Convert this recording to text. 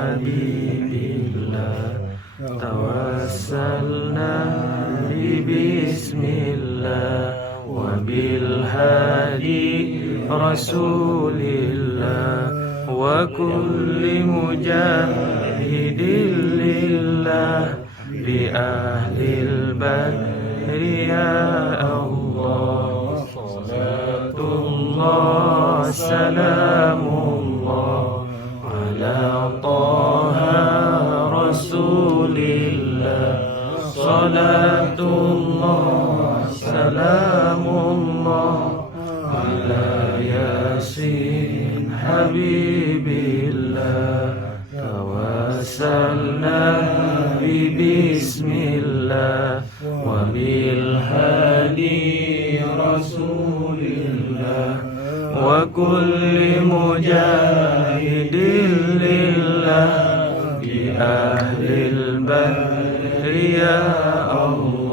حبيب الله توسلنا بسم الله وبالهادي رسول الله وكل مجاهد لله بأهل البر يا الله صلاة الله سلام الله على طه رسول الله صلاة الله سلام الله على ياسين حبيب الله توسلنا بسم الله وبالهادي رسول الله وكل مجاهد لله بأهل البر يا الله